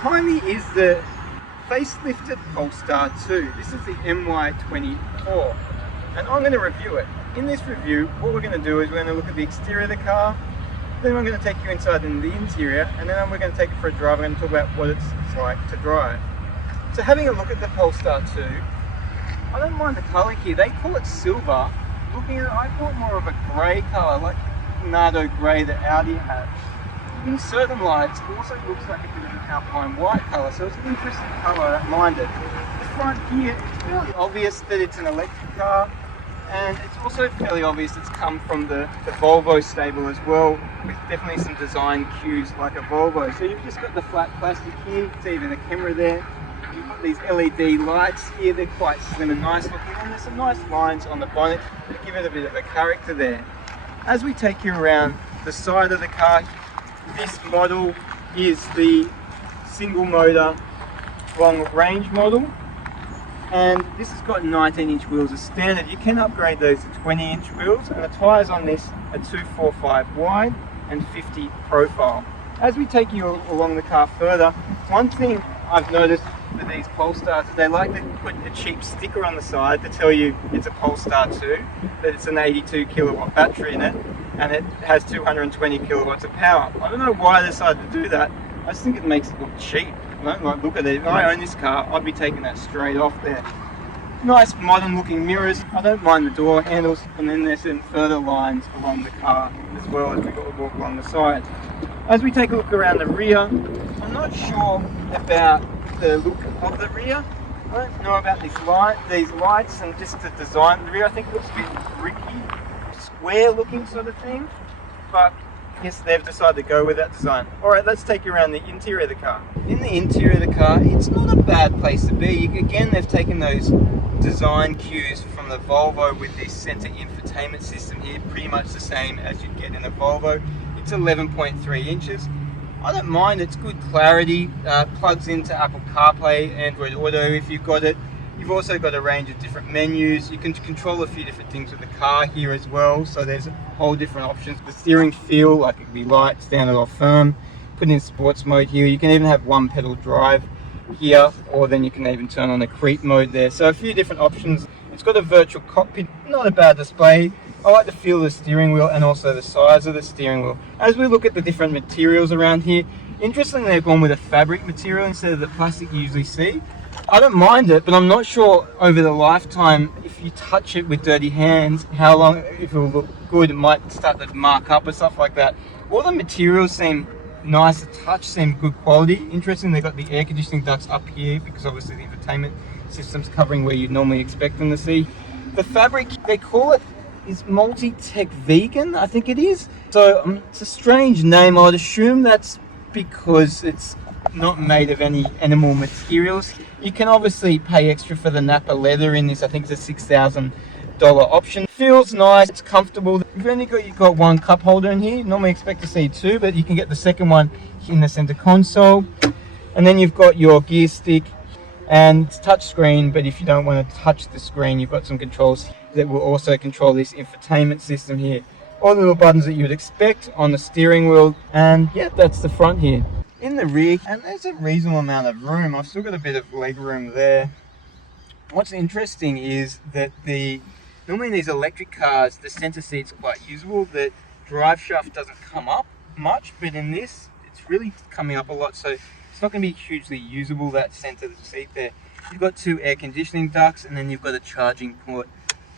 Behind me is the facelifted Polestar 2. This is the MY24, and I'm going to review it. In this review, what we're going to do is we're going to look at the exterior of the car, then I'm going to take you inside in the interior, and then we're going to take it for a drive. We're going to talk about what it's like to drive. So having a look at the Polestar 2, I don't mind the colour here. They call it silver. Looking at it, I thought more of a grey colour, like Nardo grey that Audi has. In certain lights, it also looks like a bit of an alpine white colour, so it's an interesting colour, I don't mind it. The front here, it's fairly obvious that it's an electric car, and it's also fairly obvious it's come from the Volvo stable as well, with definitely some design cues like a Volvo. So you've just got the flat plastic here, you can see even a camera there. You've got these LED lights here, they're quite slim and nice looking, and there's some nice lines on the bonnet that give it a bit of a character there. As we take you around the side of the car, this model is the single motor long range model, and this has got 19-inch wheels as standard. You can upgrade those to 20-inch wheels, and the tyres on this are 245 wide and 50 profile. As we take you along the car further, one thing I've noticed with these Polestars is they like to put a cheap sticker on the side to tell you it's a Polestar 2, that it's an 82 kilowatt battery in it, and it has 220 kilowatts of power. I don't know why they decided to do that. I just think it makes it look cheap. I don't like, look at it. If I own this car, I'd be taking that straight off there. Nice modern looking mirrors. I don't mind the door handles, and then there's some further lines along the car as well as we walk along the side. As we take a look around the rear, I'm not sure about the look of the rear. I don't know about these lights and just the design of the rear. I think it looks a bit bricky, square looking sort of thing, but I guess they've decided to go with that design. Alright, let's take you around the interior of the car. In the interior of the car, it's not a bad place to be. Again, they've taken those design cues from the Volvo with this center infotainment system here, pretty much the same as you'd get in a Volvo. It's 11.3 inches. I don't mind, it's good clarity, plugs into Apple CarPlay, Android Auto if you've got it. You've also got a range of different menus. You can control a few different things with the car here as well, so there's a whole different options. The steering feel, like it can be light, standard or firm. Put in sports mode here. You can even have one pedal drive here, or then you can even turn on the creep mode there. So a few different options. It's got a virtual cockpit, not a bad display. I like the feel of the steering wheel and also the size of the steering wheel. As we look at the different materials around here, interestingly they've gone with a fabric material instead of the plastic you usually see. I don't mind it, but I'm not sure over the lifetime, if you touch it with dirty hands, how long, if it will look good, it might start to mark up or stuff like that. All the materials seem nice to touch, seem good quality. Interesting, they've got the air conditioning ducts up here because obviously the infotainment system's covering where you'd normally expect them to see. The fabric, they call it, is Multi-Tech Vegan, I think it is. So it's a strange name. I'd assume that's because it's not made of any animal materials. You can obviously pay extra for the Napa leather in this. I think it's a $6,000 option. Feels nice, it's comfortable. You've only got one cup holder in here. Normally expect to see two, but you can get the second one in the center console. And then you've got your gear stick, and it's touch screen, but if you don't want to touch the screen, you've got some controls that will also control this infotainment system here. All the little buttons that you would expect on the steering wheel, and yeah, that's the front here. In the rear, and there's a reasonable amount of room. I've still got a bit of leg room there. What's interesting is that normally in these electric cars, the center seat's quite usable. The drive shaft doesn't come up much, but in this, it's really coming up a lot, so it's not going to be hugely usable, that center seat there. You've got two air conditioning ducts, and then you've got a charging port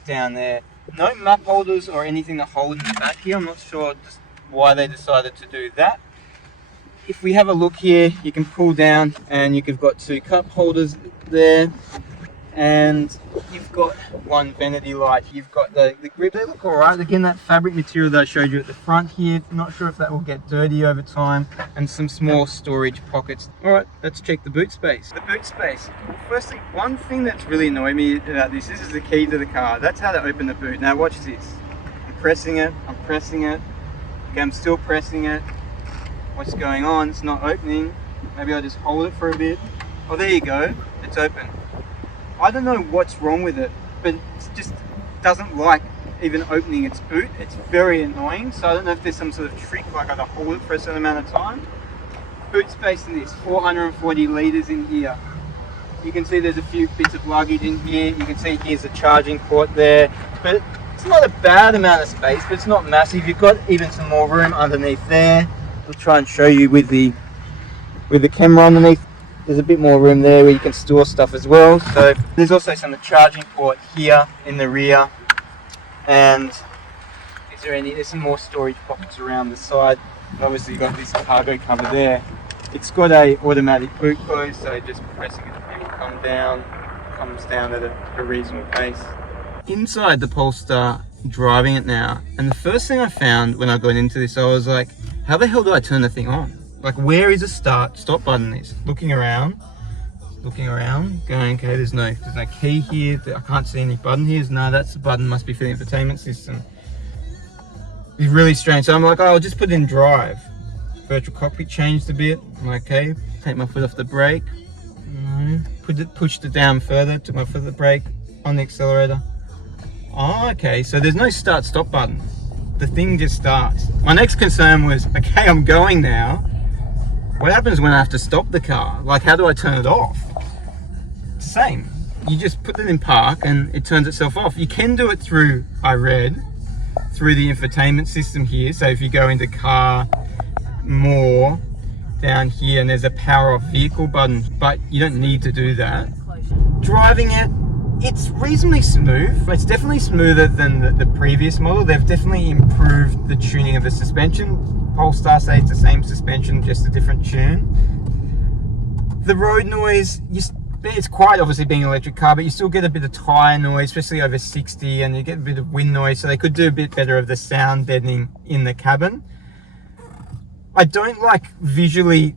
down there. No map holders or anything to hold in the back here. I'm not sure just why they decided to do that. If we have a look here, you can pull down and you've got two cup holders there, and you've got one vanity light. You've got the grip. They look alright. Again, that fabric material that I showed you at the front here, not sure if that will get dirty over time, and some small storage pockets. Alright, let's check the boot space. The boot space. Firstly, one thing that's really annoyed me about this is the key to the car. That's how to open the boot. Now watch this. I'm pressing it. Okay, I'm still pressing it. What's going on? It's not opening. Maybe I'll just hold it for a bit. Oh, there you go. It's open. I don't know what's wrong with it, but it just doesn't like even opening its boot. It's very annoying. So I don't know if there's some sort of trick, like I have to hold it for a certain amount of time. boot space in this, 440 litres in here. You can see there's a few bits of luggage in here. You can see here's a charging port there. But it's not a bad amount of space, but it's not massive. You've got even some more room underneath there. I'll try and show you with the camera underneath. There's a bit more room there where you can store stuff as well. So there's also some charging port here in the rear. And there's some more storage pockets around the side. And obviously you've got this cargo cover there. It's got a automatic boot close, so just pressing it, it will come down, comes down at a reasonable pace. Inside the Polestar, driving it now, and the first thing I found when I got into this, I was like, how the hell do I turn the thing on? Like, where is the stop button is? Looking around, going, okay, there's no key here, I can't see any button here. No, that's the button, must be for the infotainment system. It's really strange. So I'm like, oh, I'll just put it in drive. Virtual cockpit changed a bit. I'm like, okay, take my foot off the brake. No. Pushed it down further, took my foot off the brake, on the accelerator. Oh, okay, so there's no start-stop button. The thing just starts. My next concern was, okay, I'm going now. What happens when I have to stop the car? Like, how do I turn it off? Same. You just put it in park and it turns itself off. You can do it through, I read, through the infotainment system here. So if you go into car, more, down here, and there's a power off vehicle button, but you don't need to do that. Driving it, it's reasonably smooth. It's definitely smoother than the previous model. They've definitely improved the tuning of the suspension. Polestar say it's the same suspension, just a different tune. The road noise, it's quite obviously being an electric car, but you still get a bit of tyre noise, especially over 60, and you get a bit of wind noise, so they could do a bit better of the sound deadening in the cabin. I don't like visually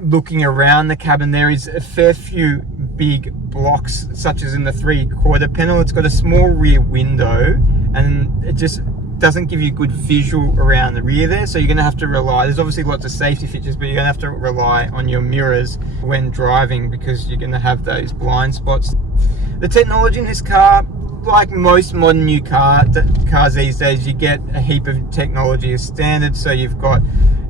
looking around the cabin. There is a fair few big blocks, such as in the 3/4 panel. It's got a small rear window, and it just doesn't give you good visual around the rear there, so you're going to have to rely, there's obviously lots of safety features, but you're going to have to rely on your mirrors when driving, because you're going to have those blind spots. The technology in this car, like most modern new cars these days, you get a heap of technology as standard. So you've got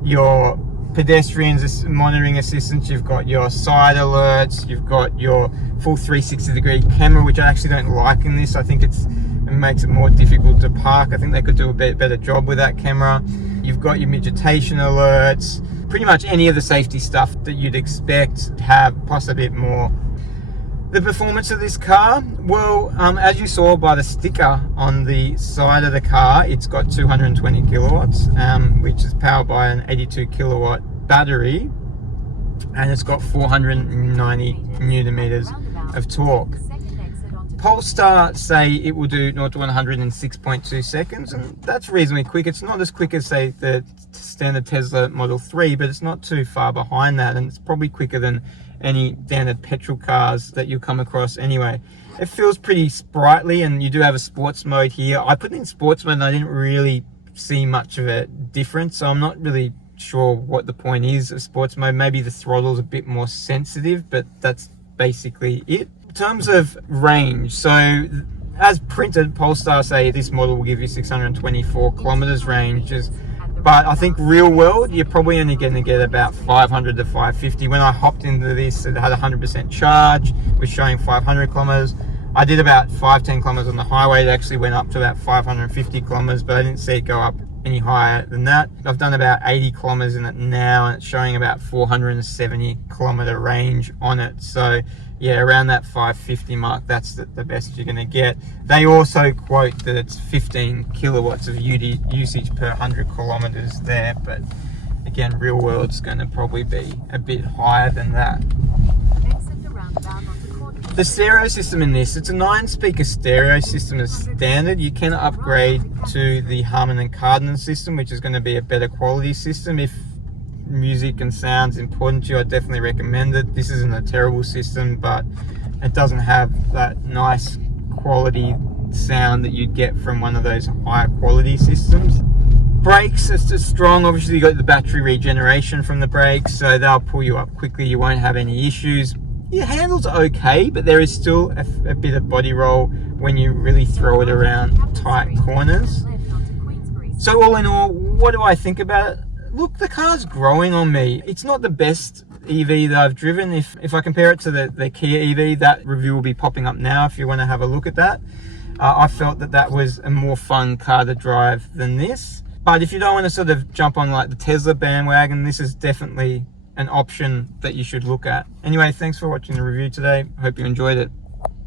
your pedestrians monitoring assistance, you've got your side alerts, you've got your full 360-degree camera, which I actually don't like in this. I think it makes it more difficult to park. I think they could do a better job with that camera. You've got your vegetation alerts, pretty much any of the safety stuff that you'd expect to have, plus a bit more. The performance of this car, well, as you saw by the sticker on the side of the car, it's got 220 kilowatts, which is powered by an 82 kilowatt battery, and it's got 490 newton meters of torque. Polestar say it will do 0 to 100 in 6.2 seconds, and that's reasonably quick. It's not as quick as, say, the standard Tesla Model 3, but it's not too far behind that, and it's probably quicker than any standard petrol cars that you'll come across anyway. It feels pretty sprightly, and you do have a sports mode here. I put it in sports mode and I didn't really see much of a difference, so I'm not really sure what the point is of sports mode. Maybe the throttle's a bit more sensitive, but that's basically it. In terms of range, so as printed, Polestar say this model will give you 624 kilometers range, but I think real world, you're probably only going to get about 500 to 550. When I hopped into this, it had 100% charge, was showing 500 kilometers. I did about 5-10 kilometers on the highway. It actually went up to about 550 kilometers, but I didn't see it go up any higher than that. I've done about 80 kilometers in it now, and it's showing about 470 kilometer range on it. So yeah, around that 550 mark, that's the best you're going to get. They also quote that it's 15 kilowatts of usage per 100 kilometers there, but again, real world's going to probably be a bit higher than that. The stereo system in this, it's a 9-speaker stereo system as standard. You can upgrade to the Harman & Kardon system, which is going to be a better quality system. If music and sound's important to you, I definitely recommend it. This isn't a terrible system, but it doesn't have that nice quality sound that you'd get from one of those higher quality systems. Brakes, it's just strong. Obviously you got the battery regeneration from the brakes, so they'll pull you up quickly. You won't have any issues. Your handles are okay, but there is still a bit of body roll when you really throw it around tight corners. So all in all, what do I think about it? look, the car's growing on me. It's not the best EV that I've driven. If I compare it to the Kia EV, that review will be popping up now if you want to have a look at that. I felt that was a more fun car to drive than this. But if you don't want to sort of jump on like the Tesla bandwagon, this is definitely an option that you should look at. Anyway, thanks for watching the review today. Hope you enjoyed it.